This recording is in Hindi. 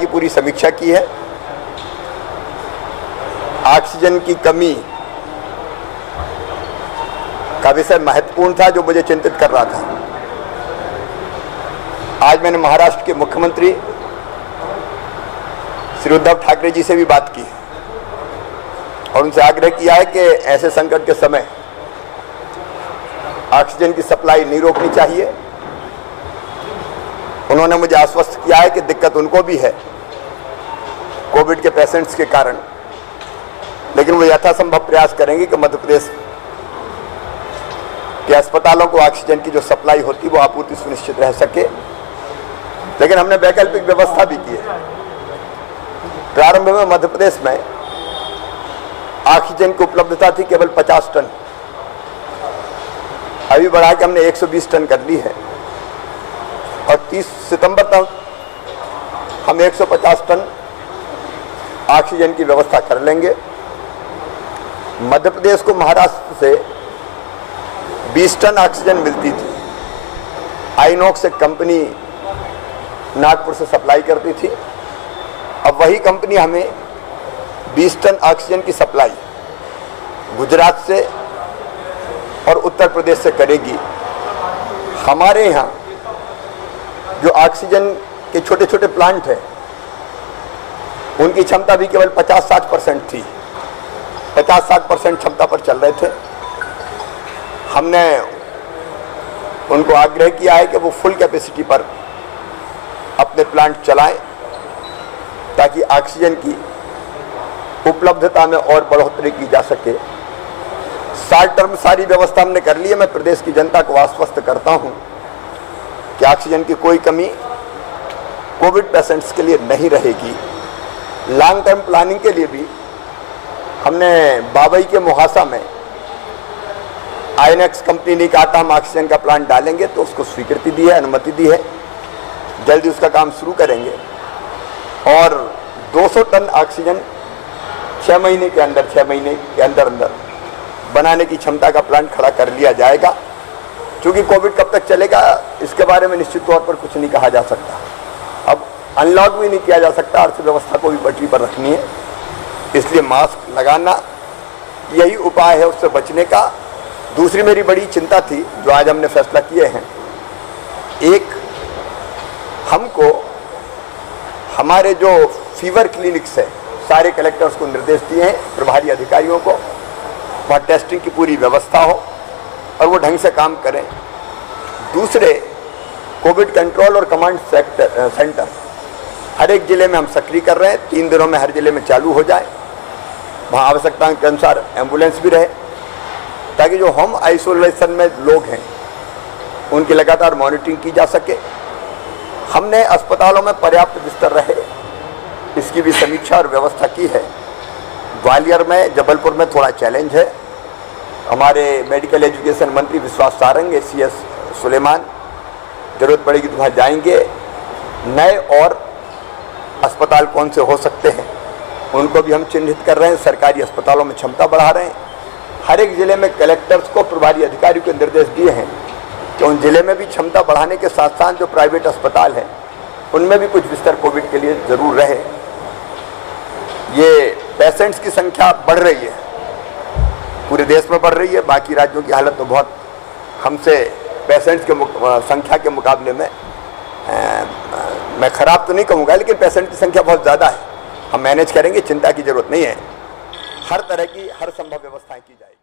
की पूरी समीक्षा की है। ऑक्सीजन की कमी का विषय महत्वपूर्ण था जो मुझे चिंतित कर रहा था। आज मैंने महाराष्ट्र के मुख्यमंत्री श्री उद्धव ठाकरे जी से भी बात की और उनसे आग्रह किया है कि ऐसे संकट के समय ऑक्सीजन की सप्लाई नहीं रोकनी चाहिए। उन्होंने मुझे आश्वस्त किया है कि दिक्कत उनको भी है कोविड के पेशेंट्स के कारण, लेकिन वो यथासंभव प्रयास करेंगे कि मध्य प्रदेश के अस्पतालों को ऑक्सीजन की जो सप्लाई होती है वो आपूर्ति सुनिश्चित रह सके। लेकिन हमने वैकल्पिक व्यवस्था भी की है। प्रारंभ में मध्य प्रदेश में ऑक्सीजन की उपलब्धता थी केवल 50 टन, अभी बढ़ा के हमने 120 टन कर ली है और 30 सितंबर तक हम 150 टन ऑक्सीजन की व्यवस्था कर लेंगे। मध्य प्रदेश को महाराष्ट्र से 20 टन ऑक्सीजन मिलती थी। आइनॉक्स एक कंपनी नागपुर से सप्लाई करती थी। अब वही कंपनी हमें 20 टन ऑक्सीजन की सप्लाई गुजरात से और उत्तर प्रदेश से करेगी। हमारे यहाँ जो ऑक्सीजन के छोटे छोटे प्लांट हैं उनकी क्षमता भी केवल 50-60% थी, 50-60% क्षमता पर चल रहे थे। हमने उनको आग्रह किया है कि वो फुल कैपेसिटी पर अपने प्लांट चलाएं ताकि ऑक्सीजन की उपलब्धता में और बढ़ोतरी की जा सके। शॉर्ट टर्म सारी व्यवस्था हमने कर ली है। मैं प्रदेश की जनता को आश्वस्त करता हूं कि ऑक्सीजन की कोई कमी कोविड पेशेंट्स के लिए नहीं रहेगी। लॉन्ग टर्म प्लानिंग के लिए भी हमने बाबई के मुहासा में आइनॉक्स कंपनी ने कहा था हम ऑक्सीजन का प्लांट डालेंगे, तो उसको स्वीकृति दी है, अनुमति दी है। जल्दी उसका काम शुरू करेंगे और 200 टन ऑक्सीजन 6 महीने के अंदर बनाने की क्षमता का प्लांट खड़ा कर लिया जाएगा। क्योंकि कोविड कब तक चलेगा इसके बारे में निश्चित तौर पर कुछ नहीं कहा जा सकता। अब अनलॉक भी नहीं किया जा सकता, अर्थव्यवस्था को भी पटरी पर रखनी है। इसलिए मास्क लगाना यही उपाय है उससे बचने का। दूसरी मेरी बड़ी चिंता थी जो आज हमने फैसला किए हैं, एक हमको हमारे जो फीवर क्लिनिक्स है सारे कलेक्टर्स को निर्देश दिए हैं, प्रभारी अधिकारियों को, वहाँ टेस्टिंग की पूरी व्यवस्था हो और वो ढंग से काम करें। दूसरे, कोविड कंट्रोल और कमांड सेंटर हर एक जिले में हम सक्रिय कर रहे हैं। 3 दिनों में हर जिले में चालू हो जाए। वहाँ आवश्यकता के अनुसार एम्बुलेंस भी रहे ताकि जो होम आइसोलेशन में लोग हैं उनकी लगातार मॉनिटरिंग की जा सके। हमने अस्पतालों में पर्याप्त बिस्तर रहे इसकी भी समीक्षा और व्यवस्था की है। ग्वालियर में, जबलपुर में थोड़ा चैलेंज है। हमारे मेडिकल एजुकेशन मंत्री विश्वास सारंग, CS सुलेमान, जरूरत पड़ेगी तो वहाँ जाएंगे। नए और अस्पताल कौन से हो सकते हैं उनको भी हम चिन्हित कर रहे हैं। सरकारी अस्पतालों में क्षमता बढ़ा रहे हैं। हर एक जिले में कलेक्टर्स को, प्रभारी अधिकारियों को निर्देश दिए हैं कि उन जिले में भी क्षमता बढ़ाने के साथ साथ जो प्राइवेट अस्पताल हैं उनमें भी कुछ बिस्तर कोविड के लिए ज़रूर रहे। ये पेशेंट्स की संख्या बढ़ रही है, पूरे देश में बढ़ रही है। बाकी राज्यों की हालत तो बहुत हमसे पेशेंट्स के संख्या के मुकाबले में मैं ख़राब तो नहीं कहूँगा, लेकिन पेशेंट की संख्या बहुत ज़्यादा है। हम मैनेज करेंगे, चिंता की ज़रूरत नहीं है। हर तरह की हर संभव व्यवस्थाएं की जाएगी।